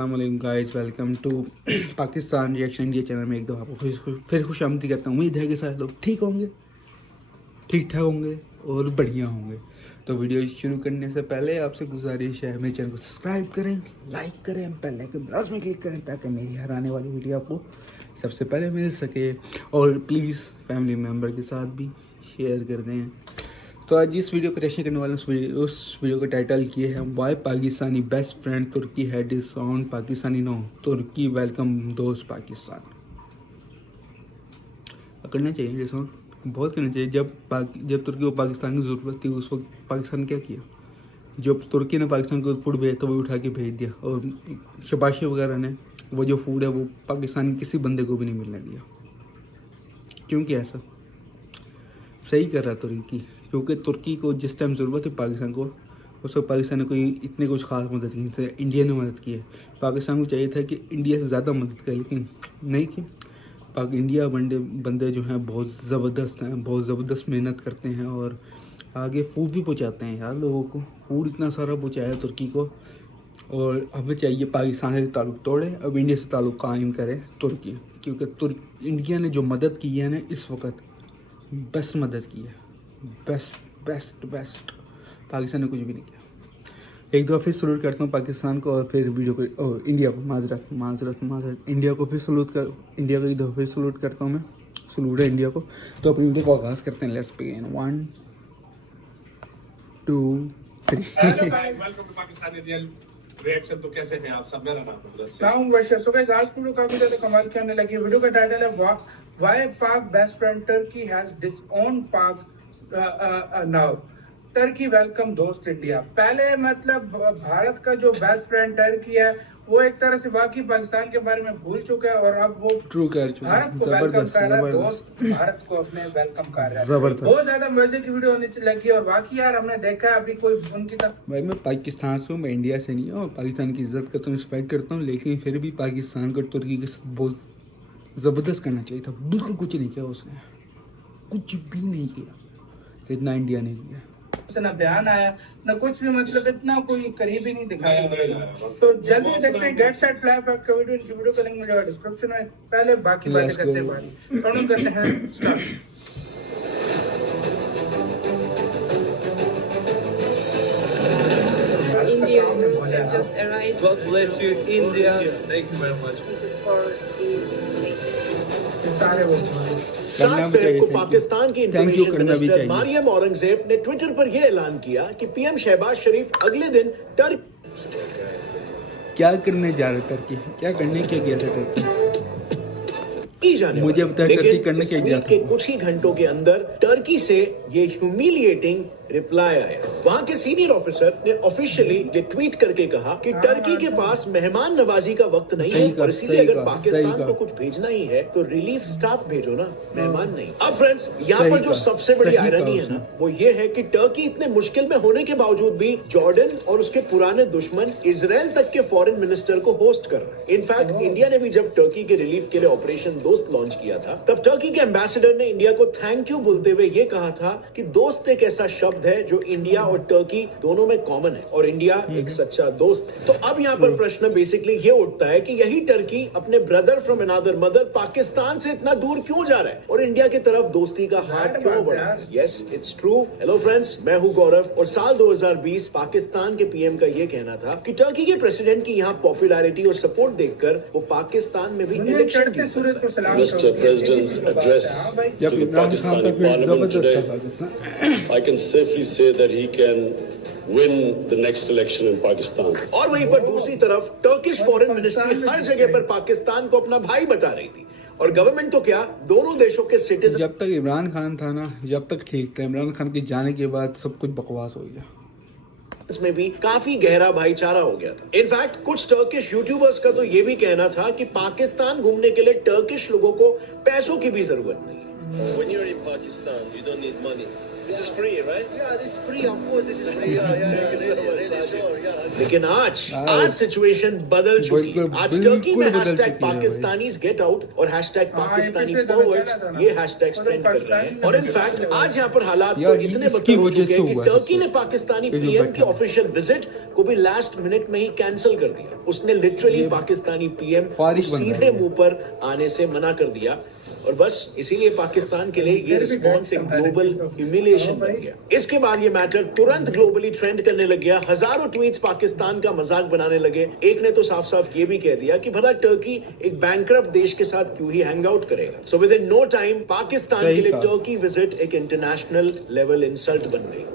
अस्सलाम वालेकुम guys, welcome to Pakistan reaction India channel में एक दफ़ा आपको फिर खुश आमदी करता हूँ। उम्मीद है कि सारे लोग ठीक होंगे, ठीक ठाक होंगे और बढ़िया होंगे। तो वीडियो शुरू करने से पहले आपसे गुजारिश है मेरे चैनल को सब्सक्राइब करें, लाइक करें, बेल आइकन ब्राउज में क्लिक करें ताकि मेरी हर आने वाली वीडियो आपको सबसे पहले मिल सके। और प्लीज़ फैमिली मेम्बर के साथ भी शेयर कर दें। तो आज जिस वीडियो पर रिएक्शन करने वाले उस वीडियो का टाइटल किए हैं why Pakistani best friend Turkey had is on Pakistani no Turkey welcome दोस्त पाकिस्तान। करना चाहिए ये सॉन्ग, बहुत करना चाहिए। जब तुर्की को पाकिस्तान की ज़रूरत थी उस वक्त पाकिस्तान क्या किया? जब तुर्की ने पाकिस्तान को फूड भेजा तो वो उठा के भेज दिया, और शबाशी वगैरह ने वो जो फूड है वो पाकिस्तान किसी बंदे को भी नहीं मिलने दिया। क्यों किया ऐसा? सही कर रहा तुर्की, क्योंकि तुर्की को जिस टाइम ज़रूरत है पाकिस्तान को, उस वक्त पाकिस्तान ने कोई इतनी कुछ खास मदद की जैसे इंडिया ने मदद की है। पाकिस्तान को चाहिए था कि इंडिया से ज़्यादा मदद करे, लेकिन नहीं की। इंडिया बंदे जो हैं बहुत ज़बरदस्त हैं, बहुत ज़बरदस्त मेहनत करते हैं और आगे फूड भी पहुँचाते हैं यार लोगों को। फूड इतना सारा पहुँचाया तुर्की को, और हमें चाहिए पाकिस्तान से ताल्लुक़ तोड़े, अब इंडिया से ताल्लुक़ कायम करे तुर्की, क्योंकि इंडिया ने जो मदद की है ना इस वक्त बेस्ट मदद की है, बेस्ट। पाकिस्तान ने कुछ भी नहीं किया। एक दफ़ा फिर सलूट करता हूँ पाकिस्तान को और फिर वीडियो को इंडिया को माजरत इंडिया को फिर सलूट कर इंडिया को एक दफ़ा फिर सलूट करता हूँ मैं। सलूट है इंडिया को। तो अपनी वीडियो को आगाज़ करते हैं। Let's begin 1 2 3। Welcome to Pakistani real reaction. तो कैसे हैं आप सब? मेरा नाम है सो गाइस, आज की वीडियो काफी ज्यादा कमाल की होने लगी। वीडियो का टाइटल है व्हाई पाक best friend Turkey has disown पाक नाउ, टर्की वेलकम दोस्त इंडिया। पहले मतलब भारत का जो बेस्ट फ्रेंड टर्की है वो एक तरह से वाकई पाकिस्तान के बारे में भूल चुका है, और अब वो भारत को वेलकम कर रहा है, दोस्त भारत को अपने वेलकम कर रहा है। बहुत ज्यादा मजे की वीडियो होने लगी, और बाकी यार हमने देखा अभी कोई उनकी तरफ। भाई मैं पाकिस्तान से हूँ, मैं इंडिया से नहीं हूँ। पाकिस्तान की इज्जत करता हूँ, रिस्पेक्ट करता हूँ, लेकिन फिर भी पाकिस्तान को तुर्की के साथ बहुत ज़बरदस्त करना चाहिए था। बिल्कुल कुछ नहीं किया उसने, कुछ भी नहीं किया जितना इंडिया ने किया। ना बयान आया ना कुछ भी, मतलब इतना कोई करीब ही नहीं दिखाया। तो जल्दी देखते हैं गेट सेट फ्लाई फैक्ट का वीडियो। इनकी वीडियो का लिंक मिलेगा डिस्क्रिप्शन में। पहले बाकी बातें करते हैं, करते हैं start. India has just arrived. God bless you, India. Thank you very much. For his 7 फरवरी को पाकिस्तान की इंफॉर्मेशन मिनिस्टर मरियम औरंगजेब ने ट्विटर पर यह ऐलान किया कि पीएम शहबाज शरीफ अगले दिन क्या करने जा रहे टर्की, क्या करने के गया था टर्की? मुझे के कुछ ही घंटों के अंदर टर्की से ये ह्यूमिलिएटिंग रिप्लाई आया। वहां के सीनियर ऑफिसर ने ऑफिशियली ये ट्वीट करके कहा कि टर्की के पास मेहमान नवाजी का वक्त नहीं है, और इसीलिए अगर पाकिस्तान को कुछ भेजना ही है तो रिलीफ स्टाफ भेजो ना, मेहमान नहीं। अब फ्रेंड्स, यहाँ पर जो सबसे बड़ी आयरनी है ना वो ये है कि टर्की इतने मुश्किल में होने के बावजूद भी जॉर्डन और उसके पुराने दुश्मन इजराइल तक के फॉरेन मिनिस्टर को होस्ट कर रहा है। इनफैक्ट इंडिया ने भी जब टर्की के रिलीफ के लिए ऑपरेशन दोस्त लॉन्च किया था, तब टर्की के एम्बेसडर ने इंडिया को थैंक यू बोलते हुए ये कहा था कि दोस्त एक ऐसा शब्द है जो इंडिया और टर्की दोनों में कॉमन है, और इंडिया एक सच्चा दोस्त है। तो अब यहाँ पर प्रश्न बेसिकली ये उठता है कि यही टर्की अपने brother from another mother Pakistan से इतना दूर क्यों जा रहा है और इंडिया की तरफ दोस्ती का हाथ क्यों बढ़ा है? Yes, it's true. Hello friends, मैं हूँ गौरव, और साल 2020 पाकिस्तान के पीएम का ये कहना था कि टर्की के प्रेसिडेंट की यहाँ पॉपुलैरिटी और सपोर्ट देखकर वो पाकिस्तान में भी इलेक्शन जीत सकता है। Mr. President's address to the Pakistani Parliament today, I can safely say that he can win the next election in Pakistan. और वहीं पर दूसरी तरफ टर्किश फॉरेन मिनिस्ट्री हर जगह पर पाकिस्तान को अपना भाई बता रही थी, और गवर्नमेंट तो क्या, दोनों देशों के सिटीजन। जब तक इमरान खान था ना, जब तक ठीक था। इमरान खान के जाने के बाद सब कुछ बकवास हो गया। इसमें भी काफी गहरा भाईचारा हो गया था। इनफैक्ट कुछ टर्किश यूट्यूबर्स का तो ये भी कहना था कि पाकिस्तान घूमने के लिए टर्किश लोगों को पैसों की भी जरूरत नहीं है। When you're in Pakistan, you don't need money. This is free, right? Yeah, this is free. Of course, this is free. लेकिन आज सिचुएशन बदल चुकी है। आज टर्की में हैशटैग पाकिस्तानीज गेट आउट और हैशटैग पाकिस्तानी फॉरवर्ड्स ये हैशटैग ट्रेंड कर रहे हैं। और इनफैक्ट आज यहाँ पर हालात तो इतने बदतर हो चुके हैं कि टर्की ने पाकिस्तानी पीएम की ऑफिशियल विजिट को भी लास्ट मिनट में ही कैंसिल कर दिया। उसने लिटरली पाकिस्तानी पीएम को सीधे मुंह पर आने से मना कर दिया और बस इसीलिए पाकिस्तान के लिए ये रिस्पॉन्स एक ग्लोबल ह्यूमिलिएशन बन गया। इसके बाद ये मैटर तुरंत ग्लोबली ट्रेंड करने लग गया। हजारों ट्वीट्स पाकिस्तान का मजाक बनाने लगे। एक ने तो साफ साफ ये भी कह दिया कि भला टर्की एक बैंकरप्ट देश के साथ क्यों ही हैंग आउट करेगा। So within no time Pakistan के लिए टर्की विजिट एक इंटरनेशनल लेवल इंसल्ट बन गई।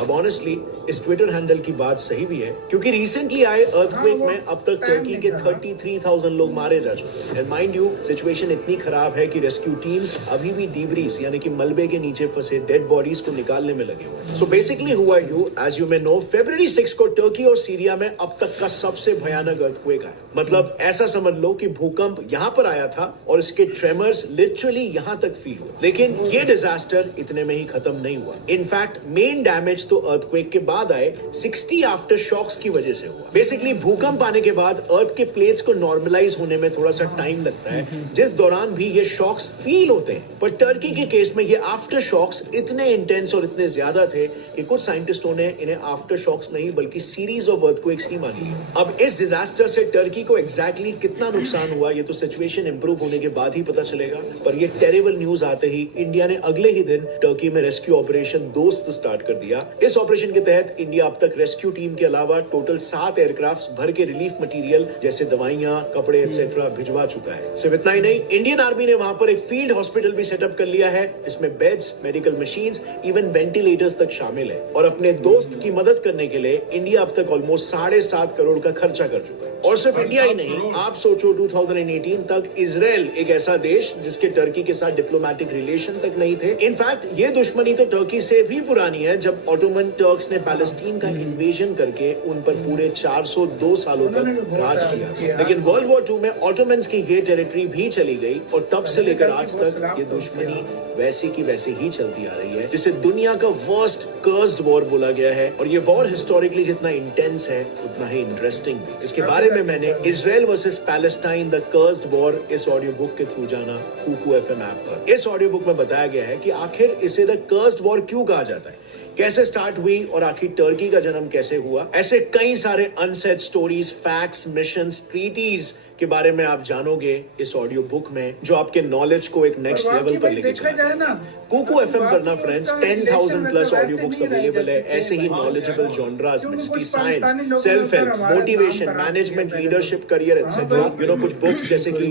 अब ऑनेस्टली इस ट्विटर हैंडल की बात सही भी है क्योंकि रिसेंटली आए अर्थक्वेक में अब तक टर्की के 33,000 लोग मारे जा चुके हैं। माइंड यू सिचुएशन इतनी खराब है कि रेस्क्यू टीम्स अभी भी डीब्रीज यानी कि मलबे के नीचे फंसे डेड बॉडीज को निकालने में लगे हुए हैं। सो बेसिकली हुआ as you may know February 6 को टर्की और सीरिया में अब तक का सबसे भयानक अर्थक्वेक आया। मतलब ऐसा समझ लो कि भूकंप यहाँ पर आया था और इसके ट्रेमर्स लिटरली यहाँ तक फील हुए। लेकिन ये डिजास्टर इतने में ही खत्म नहीं हुआ। इनफैक्ट मेन डैमेज तो अर्थक्वेक के बाद आए 60 आफ्टर शॉक्स की वजह से हुआ। बेसिकली भूकंप आने के बाद अर्थ के प्लेट्स को नॉर्मलाइज होने में थोड़ा सा टाइम लगता है जिस दौरान भी ये शॉक्स फील होते हैं। पर टर्की के केस में ये आफ्टर शॉक्स इतने इंटेंस और इतने ज्यादा थे कि कुछ साइंटिस्टों ने इन्हें आफ्टर शॉक्स नहीं बल्कि सीरीज ऑफ अर्थक्वेक्स ही मानी है। अब इस डिजास्टर से टर्की को एग्जैक्टली कितना नुकसान हुआ ये तो सिचुएशन इंप्रूव होने के बाद ही पता चलेगा। पर ये टेरिबल न्यूज आते ही इंडिया ने अगले ही दिन टर्की में रेस्क्यू ऑपरेशन दोस्त स्टार्ट कर दिया। इस ऑपरेशन के तहत इंडिया अब तक रेस्क्यू टीम के अलावा टोटल 7 एयरक्राफ्ट्स भर के रिलीफ मटेरियल जैसे दवाइयां, कपड़े एटसेट्रा भिजवा चुका है। सिर्फ इतना ही नहीं, इंडियन आर्मी ने वहां पर एक फील्ड हॉस्पिटल भी सेटअप कर लिया है। इसमें beds, medical machines, even ventilators तक शामिल है। और अपने दोस्त की मदद करने के लिए इंडिया अब तक ऑलमोस्ट 7.5 करोड़ का खर्चा कर चुका है। और सिर्फ इंडिया ही नहीं, आप सोचो 2018 तक इजराइल एक ऐसा देश जिसके टर्की के साथ डिप्लोमेटिक रिलेशन तक नहीं थे। इनफैक्ट ये दुश्मनी तो टर्की से भी पुरानी है जब ऑटोमन टर्क्स ने पैलेस्टीन का इन्वेजन करके उन पर पूरे 402 सालों तक राज किया। लेकिन वर्ल्ड वॉर 2 में ऑटोमन्स की ये टेरिटरी भी चली गई और तब से लेकर आज तक ये दुश्मनी वैसी की वैसी ही चलती आ रही है जिसे दुनिया का वर्स्ट कर्स्ड वॉर बोला गया है। और ये वॉर हिस्टोरिकली जितना इंटेंस है उतना ही इंटरेस्टिंग भी। इसके बारे में मैंने Israel versus Palestine the cursed war इस ऑडियो बुक के थ्रू जाना कुकू FM ऐप पर। इस ऑडियो बुक में बताया गया है कि आखिर इसे द कर्स्ड वॉर क्यों कहा जाता है, कैसे स्टार्ट हुई और आखिर टर्की का जन्म कैसे हुआ। ऐसे कई सारे unsaid stories, facts, missions, treaties के बारे में आप जानोगे इस ऑडियो बुक में जो आपके नॉलेज को एक नेक्स्ट लेवल पर लेके जाएगा। कुकू FM पर ना friends 10,000 plus audio books available है। ऐसे ही नॉलेजेबल जॉनरास में जिसकी science, self help, motivation, management, leadership, career etcetera. You know कुछ बुक्स जैसे कि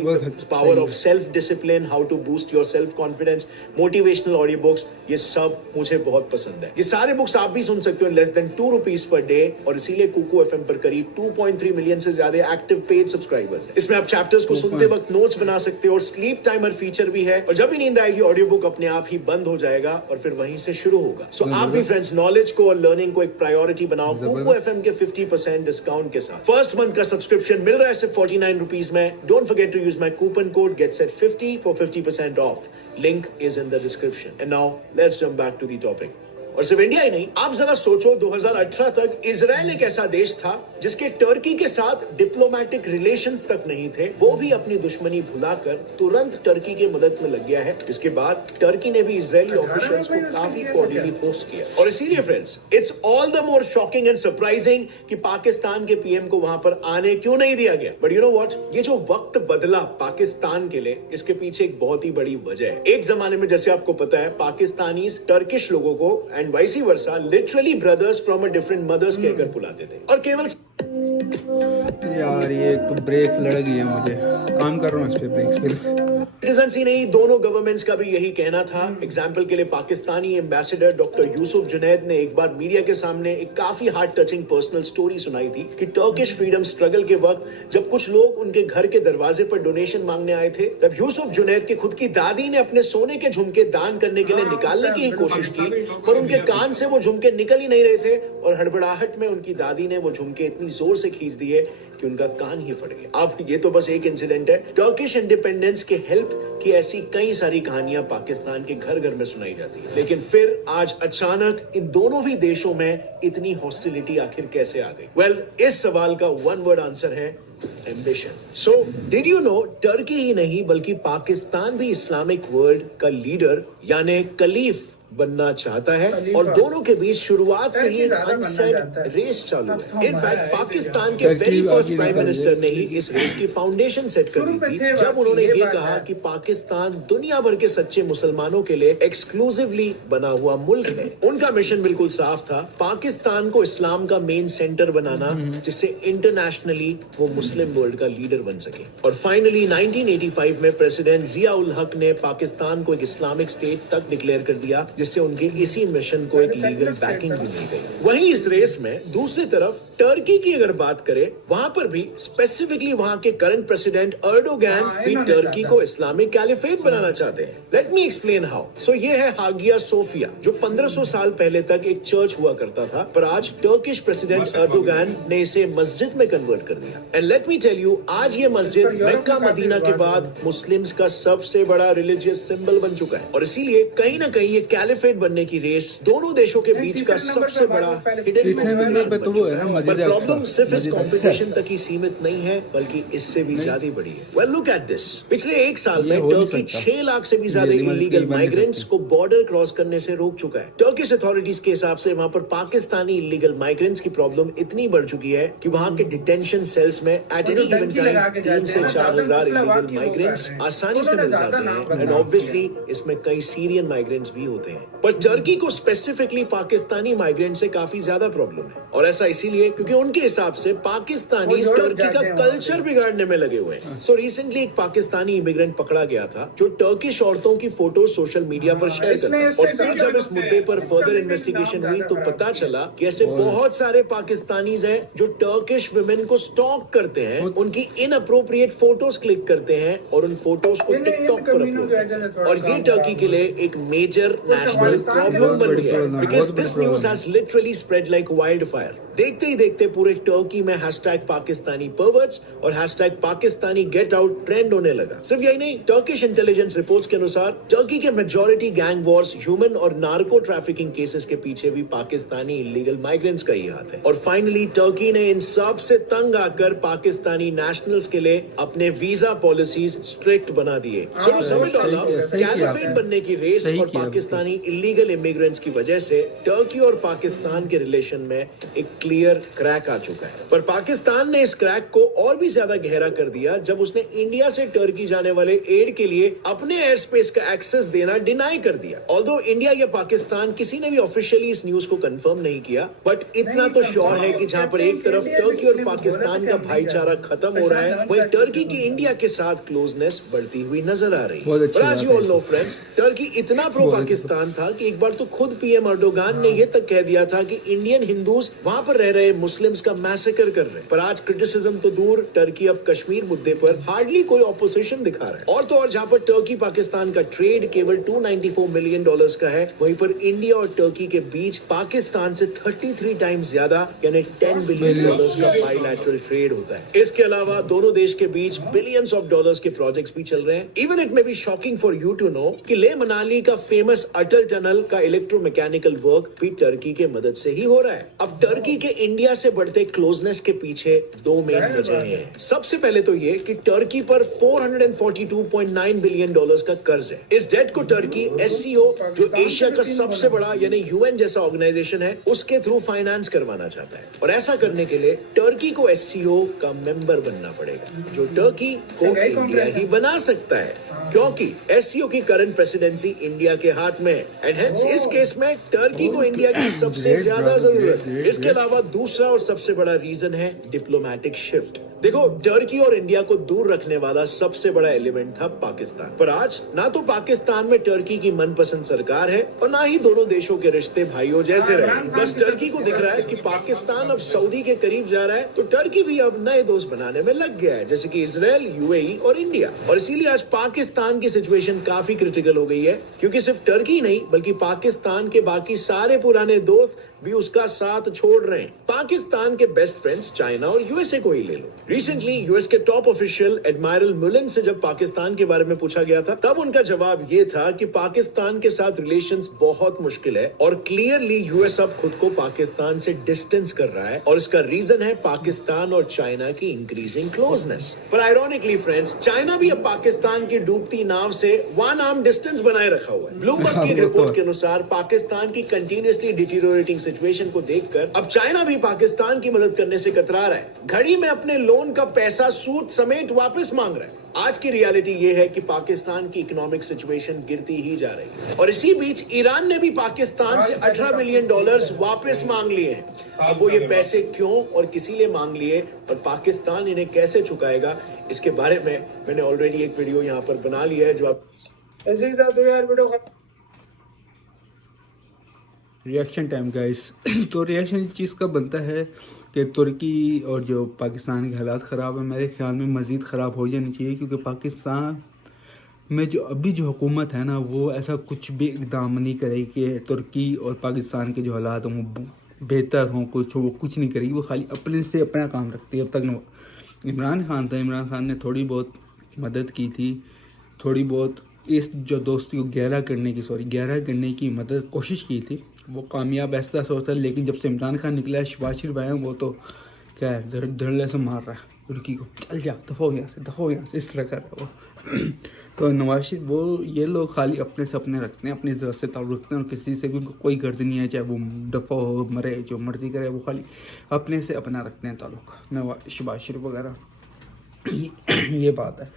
power of self discipline, how to boost your self confidence, motivational audio books, ये सब मुझे बहुत पसंद है। ये सारे बुक्स आप भी सुन सकते हो less than 2 rupees per day. और इसीलिए कुकू FM पर करीब 2.3 मिलियन से ज्यादा एक्टिव पेड सब्सक्राइबर्स हैं। इसमें आप चैप्टर्स को सुनते वक्त नोट्स बना सकते हो और स्लीप टाइमर फीचर भी है। और जब भी नींद आएगी ऑडियो बुक अपने आप ही बंद हो जाएगा और फिर वहीं से शुरू होगा। सो आप भी फ्रेंड्स नॉलेज को और लर्निंग को एक प्रायोरिटी बनाओ कुकू FM के 50% डिस्काउंट के साथ। फर्स्ट मंथ का सब्सक्रिप्शन मिल रहा है सिर्फ 49 रुपीज में। Don't forget to use my coupon code GetSet50 for 50% off. Link is in the description. And now let's jump back to the topic. और सिर्फ इंडिया ही नहीं, आप जरा सोचो 2018 तक इजराइल एक ऐसा देश था जिसके टर्की के साथ डिप्लोमेटिक रिलेशंस तक नहीं थे। वो भी अपनी दुश्मनी भुलाकर तुरंत टर्की के मदद में लग गया है। इसके बाद टर्की ने भी इजरायली ऑफिशियल्स को काफी कॉर्डियली होस्ट किया। और इसीलिए friends it's all the more shocking and surprising कि पाकिस्तान के पीएम को वहां पर आने क्यों नहीं दिया गया। बट यू नो व्हाट, ये जो वक्त बदला पाकिस्तान के लिए, इसके पीछे एक बहुत ही बड़ी वजह है। एक जमाने में जैसे आपको पता है पाकिस्तानी टर्किश लोगों को and vice versa literally brothers from a different mothers कहकर बुलाते थे। और केवल यार ये तो ब्रेक लड़ गई है, मुझे काम कर रहा हूँ इस पे ब्रेक्स पे। सिटीजन्स ही नहीं, दोनों गवर्नमेंट्स का भी यही कहना था। एग्जाम्पल के लिए पाकिस्तानी एम्बेसडर डॉक्टर यूसुफ जुनैद ने एक बार मीडिया के सामने एक काफी हार्ट टचिंग पर्सनल स्टोरी सुनाई थी कि टर्किश फ्रीडम स्ट्रगल के वक्त जब कुछ लोग उनके घर के दरवाजे पर डोनेशन मांगने आए थे, तब यूसुफ जुनैद की खुद की दादी ने अपने सोने के झुमके दान करने के लिए निकालने की ही कोशिश की, पर उनके कान से वो झुमके निकल ही नहीं रहे थे। और हड़बड़ाहट में उनकी दादी ने वो झुमके इतनी जोर से खींच दिए कि उनका कान ही फट गया। अब ये तो बस एक इंसिडेंट है। टर्किश इंडिपेंडेंस के हेल्प की ऐसी कई सारी कहानियां पाकिस्तान के घर घर में सुनाई जाती है, लेकिन फिर आज अचानक इन दोनों ही देशों में इतनी हॉस्टिलिटी आखिर कैसे आ गई? वेल, इस सवाल का वन वर्ड आंसर है ambition. So did you know, Turkey ही नहीं बल्कि पाकिस्तान भी इस्लामिक वर्ल्ड का लीडर यानी कलीफ बनना चाहता है, और दोनों के बीच शुरुआत से ही अनसेड रेस चालू है। इनफैक्ट पाकिस्तान के वेरी फर्स्ट प्राइम मिनिस्टर ने ही इस रेस की फाउंडेशन सेट कर दी थी, जब उन्होंने ये कहा कि पाकिस्तान दुनिया भर के सच्चे मुसलमानों के लिए एक्सक्लूसिवली बना हुआ मुल्क है। उनका मिशन बिल्कुल साफ था, पाकिस्तान को इस्लाम का मेन सेंटर बनाना, जिससे इंटरनेशनली वो मुस्लिम वर्ल्ड का लीडर बन सके। और फाइनली 1985 में प्रेसिडेंट जिया उल हक ने पाकिस्तान को एक इस्लामिक स्टेट तक डिक्लेयर कर दिया, जिससे उनके इसी मिशन को एक लीगल बैकिंग भी मिल गई। वहीं इस रेस में दूसरी तरफ टर्की की अगर बात करें, वहां पर भी स्पेसिफिकली वहां के करंट प्रेसिडेंट अर्डोगैन भी टर्की को इस्लामिक कैलिफेट बनाना चाहते हैं। Let me explain how. So ये है हागिया सोफिया, जो 1500 साल पहले तक एक चर्च हुआ करता था, पर आज टर्किश प्रेसिडेंट अर्डोगैन ने इसे मस्जिद में कन्वर्ट कर दिया। And let me tell you, आज ये मस्जिद मक्का मदीना के बाद मुस्लिम्स का सबसे बड़ा रिलीजियस सिंबल बन चुका है, और इसीलिए कहीं ना कहीं ये कैलिफेट बनने की रेस दोनों देशों के बीच का सबसे बड़ा हिडन। पर प्रॉब्लम सिर्फ इस कंपटीशन तक ही सीमित नहीं है, बल्कि इससे भी ज्यादा बड़ी है। Well, look at this. पिछले एक साल में टर्की 6 लाख से भी ज्यादा इलीगल माइग्रेंट्स को बॉर्डर क्रॉस करने से रोक चुका है। टर्किश अथॉरिटीज के हिसाब से वहां पर पाकिस्तानी इलीगल माइग्रेंट्स की प्रॉब्लम इतनी बढ़ चुकी है कि वहां के डिटेंशन सेल्स में एट एनी गिवन टाइम 3 से 4 हजार इलीगल माइग्रेंट्स आसानी से मिल जाते हैं, एंड ऑब्वियसली इसमें कई सीरियन माइग्रेंट्स भी होते हैं। पर टर्की को स्पेसिफिकली पाकिस्तानी माइग्रेंट से काफी ज्यादा प्रॉब्लम है, और ऐसा इसीलिए क्योंकि उनके हिसाब से पाकिस्तानी टर्की का कल्चर बिगाड़ने में लगे हुए हैं। सो रिसेंटली एक पाकिस्तानी इमिग्रेंट पकड़ा गया था, जो टर्किश औरतों की फोटो सोशल मीडिया पर शेयर करता है, और फिर जब इस मुद्दे पर फर्दर इन्वेस्टिगेशन हुई तो पता चला कि ऐसे बहुत सारे पाकिस्तानीज हैं जो टर्किश वुमेन को स्टॉक करते हैं, उनकी इनअप्रोप्रिएट फोटोज क्लिक करते हैं और उन फोटोज को टिकटॉक पर अपलोड करते हैं। और ये टर्की के लिए एक मेजर नेशनल प्रॉब्लम बन गया है, because this news has literally spread like wild fire. देखते ही देखते पूरे टर्की में #पाकिस्तानी परवर्ट्स और #पाकिस्तानी गेट आउट ट्रेंड होने लगा। सिर्फ यही नहीं, टर्किश इंटेलिजेंस रिपोर्ट्स के अनुसार टर्की के मेजॉरिटी गैंग वॉर्स, ह्यूमन और नार्को ट्रैफिकिंग केसेस के पीछे भी पाकिस्तानी इलीगल माइग्रेंट्स का ही हाथ है। और फाइनली टर्की ने इन सब से तंग आकर पाकिस्तानी नेशनल्स के लिए अपने वीजा पॉलिसीज स्ट्रिक्ट बना दिए। सो समझ लो, कैलिफेट बनने की रेस और पाकिस्तानी इलीगल इमिग्रेंट्स की वजह से टर्की और पाकिस्तान के रिलेशन में एक क्लियर क्रैक आ चुका है। पर पाकिस्तान ने इस क्रैक को और भी ज्यादा गहरा कर दिया जब उसने इंडिया से टर्की जाने वाले एड के लिए अपने एयर स्पेस का एक्सेस देना डिनाई कर दिया। ऑल्दो इंडिया या पाकिस्तान किसी ने भी ऑफिशियली इस न्यूज को कंफर्म नहीं किया, बट इतना तो श्योर है कि जहां पर एक तरफ टर्की और पाकिस्तान का भाईचारा खत्म हो रहा है, वहीं टर्की की इंडिया के साथ क्लोजनेस बढ़ती हुई नजर आ रही है। But as you all know friends, Turkey इतना प्रो पाकिस्तान था कि एक बार तो खुद पीएम अर्डोगान ने ये तक कह दिया था कि इंडियन हिंदूज वहां पर रह रहे मुस्लिम्स का मैसेकर कर रहे हैं। पर आज क्रिटिसिज्म तो दूर, टर्की अब कश्मीर मुद्दे पर हार्डली कोई ऑपोजिशन दिखा रहा है। और तो और जहां पर टर्की पाकिस्तान का ट्रेड केवल $294 मिलियन का है, वहीं पर इंडिया और टर्की के बीच पाकिस्तान से 33 टाइम्स ज्यादा यानी $10 बिलियन का बाइलैटरल ट्रेड होता है। इसके अलावा दोनों देश के बीच बिलियंस ऑफ डॉलर्स के प्रोजेक्ट्स भी चल रहे हैं। Even it may be shocking for you to know कि लेह मनाली का फेमस अटल टनल का इलेक्ट्रोमैकेनिकल वर्क भी टर्की के मदद से ही हो रहा है। अब टर्की के इंडिया से बढ़ते क्लोजनेस के पीछे 2 मेन वजह हैं। सबसे पहले तो ये कि टर्की पर $442.9 बिलियन का कर्ज है। इस डेट को टर्की SCO, जो एशिया का सबसे बड़ा यानी UN जैसा ऑर्गेनाइजेशन है, उसके थ्रू फाइनेंस करवाना चाहता है। और ऐसा करने के लिए टर्की को SCO का मेंबर बनना पड़ेगा, जो टर्की को इंडिया ही बना सकता है, क्योंकि SCO की करंट प्रेसिडेंसी इंडिया के हाथ में है। एंड हेंस इस केस में टर्की को इंडिया की सबसे ज्यादा जरूरत है। इसके अलावा दूसरा और सबसे बड़ा रीजन है डिप्लोमेटिक शिफ्ट। देखो, टर्की और इंडिया को दूर रखने वाला सबसे बड़ा एलिमेंट था पाकिस्तान, पर आज ना तो पाकिस्तान में टर्की की मनपसंद सरकार है और ना ही दोनों देशों के रिश्ते भाइयों जैसे रहे। बस टर्की को दिख रहा है कि पाकिस्तान अब सऊदी के करीब जा रहा है, तो टर्की भी अब नए दोस्त बनाने में लग गया है, जैसे कि इजराइल, UAE और इंडिया। और इसीलिए आज पाकिस्तान की सिचुएशन काफी क्रिटिकल हो गई है, क्योंकि सिर्फ टर्की नहीं बल्कि पाकिस्तान के बाकी सारे पुराने दोस्त भी उसका साथ छोड़ रहे हैं। पाकिस्तान के बेस्ट फ्रेंड्स चाइना और यूएसए को ही ले लो। रिसेंटली यूएस के टॉप ऑफिशियल एडमायरल मुलिन से जब पाकिस्तान के बारे में पूछा गया था, तब उनका जवाब ये था कि पाकिस्तान के साथ रिलेशंस बहुत मुश्किल है और क्लियरली यूएस अब खुद को पाकिस्तान से डिस्टेंस कर रहा है और इसका रीजन है पाकिस्तान और चाइना की इंक्रीजिंग क्लोजनेस। पर आयरॉनिकली फ्रेंड्स, चाइना भी अब पाकिस्तान की डूबती नाव से वन आर्म डिस्टेंस बनाए रखा हुआ है। ब्लूमबर्ग की रिपोर्ट के अनुसार पाकिस्तान की कंटिन्यूअसली डिटीरियोरेटिंग सिचुएशन को देखकर अब चाइना भी पाकिस्तान की मदद करने से कतरा रहा है। घड़ी में अपने लोन का पैसा सूद समेत वापस मांग रहा है। आज की रियलिटी ये है कि पाकिस्तान की इकोनॉमिक सिचुएशन गिरती ही जा रही है और इसी बीच ईरान ने भी पाकिस्तान से $18 बिलियन वापस मांग लिए हैं। अब वो ये पैसे क्यों और किसी लिए मांग लिए और पाकिस्तान इन्हें कैसे चुकाएगा, इसके बारे में मैंने ऑलरेडी एक वीडियो यहाँ पर बना लिया है, जो आप ऐसे ही साथ हो यार वीडियो रिएक्शन टाइम गाइस। तो रिएक्शन इस चीज़ का बनता है कि तुर्की और जो पाकिस्तान के हालात ख़राब है, मेरे ख्याल में मज़ीद ख़राब हो जानी चाहिए, क्योंकि पाकिस्तान में जो अभी जो हुकूमत है ना, वो ऐसा कुछ भी इकदाम नहीं करेगी कि तुर्की और पाकिस्तान के जो हालात हों वो बेहतर हों, कुछ हो, वो कुछ नहीं करेगी। वो खाली अपने से अपना काम रखती है। अब तक इमरान खान था, इमरान खान ने थोड़ी बहुत मदद की थी, थोड़ी बहुत इस जो दोस्ती को गहरा करने की मदद कोशिश की थी, वो कामयाब ऐसा सोचता है। लेकिन जब से इमरान खान निकला है, शहबाज शरीफ आया, वो तो क्या है, धड़ल्ले से मार रहा है तुर्की को, चल जा, दफ़ा हो यहाँ से, इस तरह कर रहा है वो। तो नवाज शरीफ, वो ये लोग खाली अपने से अपने रखते हैं, अपनी ज़रूरत से ताल्लुक़ रखते हैं और किसी से भी उनको कोई गर्ज नहीं है, चाहे वो दफ़ा हो, मरे, जो मर्जी करे, वो खाली अपने से अपना रखते हैं ताल्लुक़, शहबाज शरीफ वगैरह। ये बात है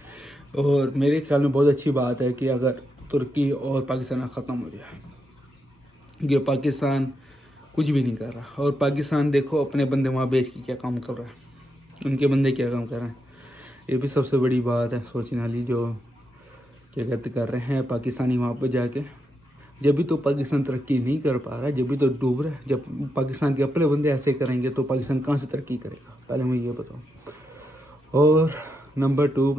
और मेरे ख्याल में बहुत अच्छी बात है कि अगर तुर्की और पाकिस्तान ख़त्म हो जाए, ये पाकिस्तान कुछ भी नहीं कर रहा। और पाकिस्तान देखो अपने बंदे वहाँ बेच के क्या काम कर रहा है, उनके बंदे क्या काम कर रहे हैं, ये भी सबसे बड़ी बात है सोचने वाली। जो क्या कहते कर रहे हैं पाकिस्तानी वहाँ पर जाके, जब भी तो पाकिस्तान तरक्की नहीं कर पा रहा है, जब भी तो डूब रहा है। जब पाकिस्तान के अपने बंदे ऐसे करेंगे तो पाकिस्तान कहाँ से तरक्की करेगा, पहले मैं ये बताऊँ। और नंबर 2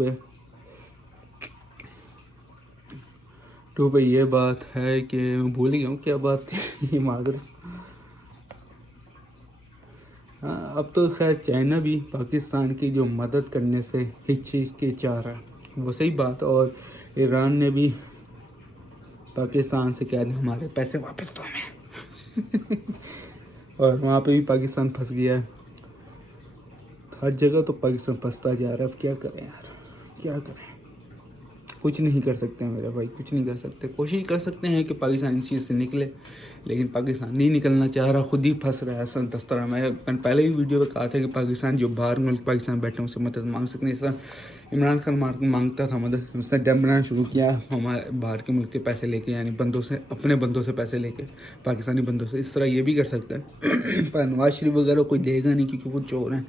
पे ये बात है कि मैं भूल ही गया हूँ क्या बात थी। ये माजरत। हाँ, अब तो खैर चाइना भी पाकिस्तान की जो मदद करने से हिचकिचा रहा है, वो सही बात। और ईरान ने भी पाकिस्तान से कह दिया हमारे पैसे वापस दो हमें। और वहाँ पे भी पाकिस्तान फंस गया है। हर जगह तो पाकिस्तान फंसता जा रहा है। अब क्या करें यार, क्या करें, कुछ नहीं कर सकते हैं मेरे भाई, कुछ नहीं कर सकते। कोशिश कर सकते हैं कि पाकिस्तान इस चीज़ से निकले, लेकिन पाकिस्तान नहीं निकलना चाह रहा, खुद ही फंस रहा है। सन 10 तरह मैंने पहले ही वीडियो में कहा था कि पाकिस्तान जो बाहर मुल्क पाकिस्तान बैठे हैं उनसे मदद मांग सकते हैं। इस तरह इमरान खान मांगता था मदद, उसने डैम बनाना शुरू किया हमारे बाहर के मुल्क के पैसे लेके, यानी बंदों से, अपने बंदों से पैसे लेके, पाकिस्तानी बंदों से। इस तरह ये भी कर सकता है। पर नवाज शरीफ वगैरह कोई देगा नहीं, क्योंकि वो चोर हैं,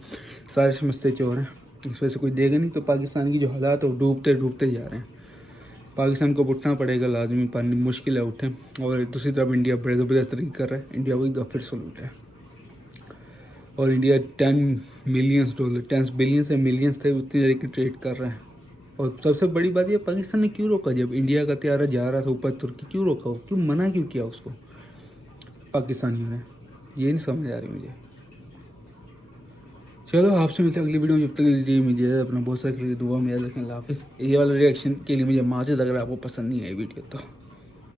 सारे समझते चोर हैं, इस वजह से कोई देगा नहीं। तो पाकिस्तान की जो हालात है वो डूबते डूबते जा रहे हैं। पाकिस्तान को उठना पड़ेगा लाजमी, पानी मुश्किल है उठे। और दूसरी तरफ इंडिया बड़े ज़बरदस्त तरक्की कर रहा है, इंडिया को एक फिर सलूट है। और इंडिया $10 मिलियन, 10 बिलियन से मिलियंस थे, उतनी तरह की ट्रेड कर रहा है। और सबसे बड़ी बात ये, पाकिस्तान ने क्यों रोका? जब इंडिया का त्यारा जा रहा था ऊपर तुर्की, क्यों रोका? क्यों मना क्यों किया उसको पाकिस्तानियों ने? ये नहीं समझ आ रही मुझे। चलो आपसे मिलते हैं अगली वीडियो में। जब तक लीजिए मुझे अपना बहुत सारे दुआ में याद रखें। अल्लाह हाफिज़। ये वाला रिएक्शन के लिए मुझे माजूद, अगर आपको पसंद नहीं आई वीडियो तो